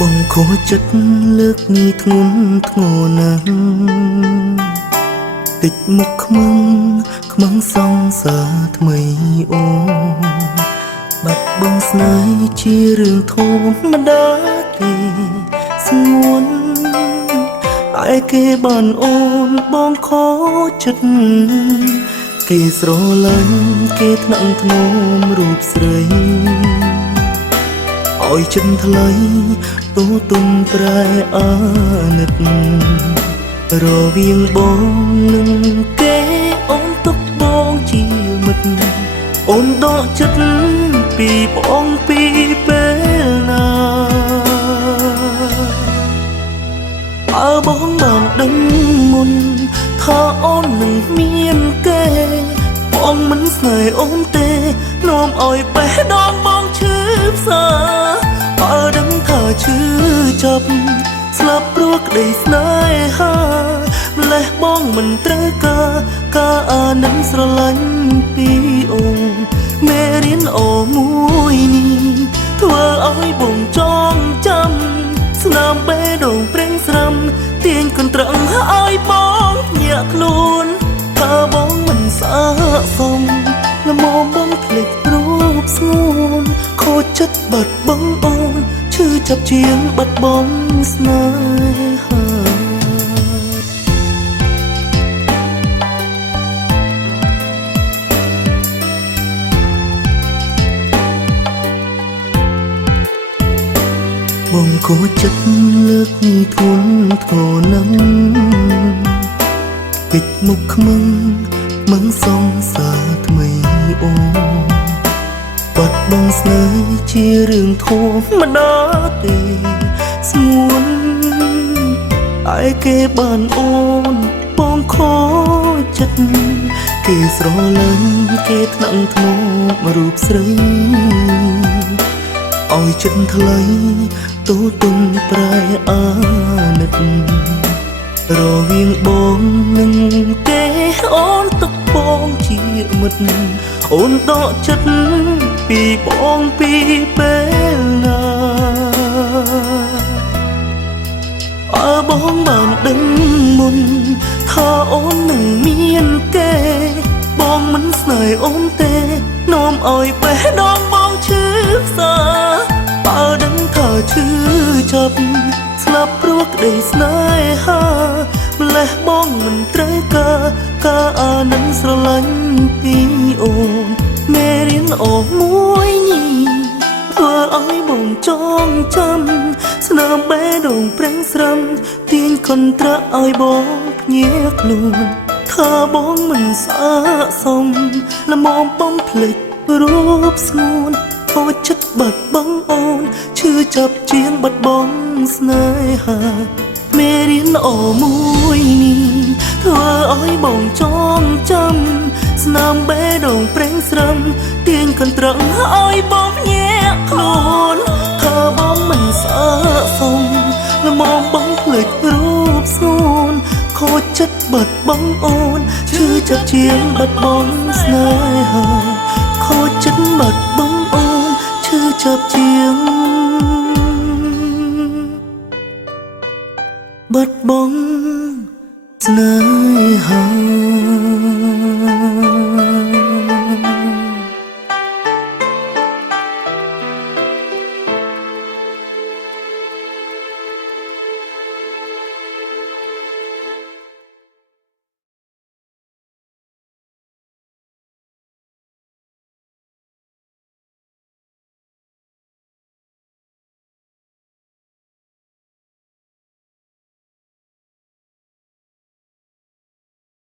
បងខូចចិត្តលើកនេះធ្ងន់ធ្ងរណាស់តិចមុខខ្មឹងសង្សារថ្មីអូបាត់បង់ស្នេហ៍ជារឿងធម្មតាទេស្ងួនតែគេបានអូនបងខូចចិត្តគេស្រឡាញ់គេថ្នាក់ថ្នមរូបស្រីឲ្យចិនថ្លៃតូទុនប្រែអាណិតរវាងបងនឹងគេអូនទុកបងជាមិត្តអូនដកចិត្តពីបងពីពេលណាបើបងបានដឹងមុនថាអូននឹងមានគេបងមិនស្នេហ៍អូនទេនាំឲ្យបេះដូងបងឈឺផ្សាបើដឹងថាឈឺចាប់ស្លាប់ព្រោះក្តីស្នេហាម្លេះបងមិនត្រូវការអាណិតស្រឡាញ់ពីអូនមេរៀនអូមួយនេះធ្វើឲ្យបងចងចាំស្នាមបេះដូងប្រេងស្រាំទាញកន្ត្រឹងឲ្យបងញាក់ខ្លួនថាបងមិនសាកសមល្មមបងភ្លេចរូបស្ងួនខូចចិត្តបាត់បង់អូនឈឺចាប់ជាងបាត់បង់ស្នេហាបងខូចចិត្តលើកនេះធ្ងន់ធ្ងរណាស់ពេចមុខខ្មឹងសង្សារថ្មីអូបាត់បង់ស្នេហ៍ជារឿងធម្មតាទេស្ងួនតែគេបានអូនបងខូចចិត្តគេស្រឡាញ់គេថ្នាក់ថ្នមរូបស្រីឲ្យចិត្តថ្លៃតូទុនប្រែអាណិតរវាងបងនឹងគេអូនទុកបងជាមិត្តអូនដកចិត្តពីបងពីពេលណាបើបងបានដឹងមុនថាអូននឹងមានគេបងមិនស្នេហ៍អូនទេនាំឲ្យបេះដូងបងឈឺផ្សាបើដឹងថាឈឺចាប់ស្លាប់ព្រោះក្តីស្នេហាម្លេះបងមិនត្រូវការអាណិតស្រឡាញ់ពីអូនមេរៀនអូមួយនេះធ្វើឲ្យបងចងចាំស្នាមបេះដូងប្រេងស្រាំទាញកន្ត្រាក់ឲ្យបងភ្ញាក់ខ្លួនថាបងមិនសាកសមល្មមបងភ្លេចរូបស្ងួនខូចចិត្តបាត់បង់អូនឈឺចាប់ជាងបាត់បង់ស្នេហាមេរៀនអូមួយនេះធ្វើឲ្យបងចងចាំស្នាមបេះដូងប្រេងស្រាំទាញកន្ត្រឹងឲ្យបងភ្ញាក់ខ្លួនថាបងមិនសាកសមល្មមបងភ្លេចរូបស្ងួនខូចចិត្តបាត់បង់អូនឈឺចាប់ជាងបាត់បង់ស្នេហាខូចចិត្តបាត់បង់អូនឈឺចាប់ជាងបាត់បង់ស្នេហា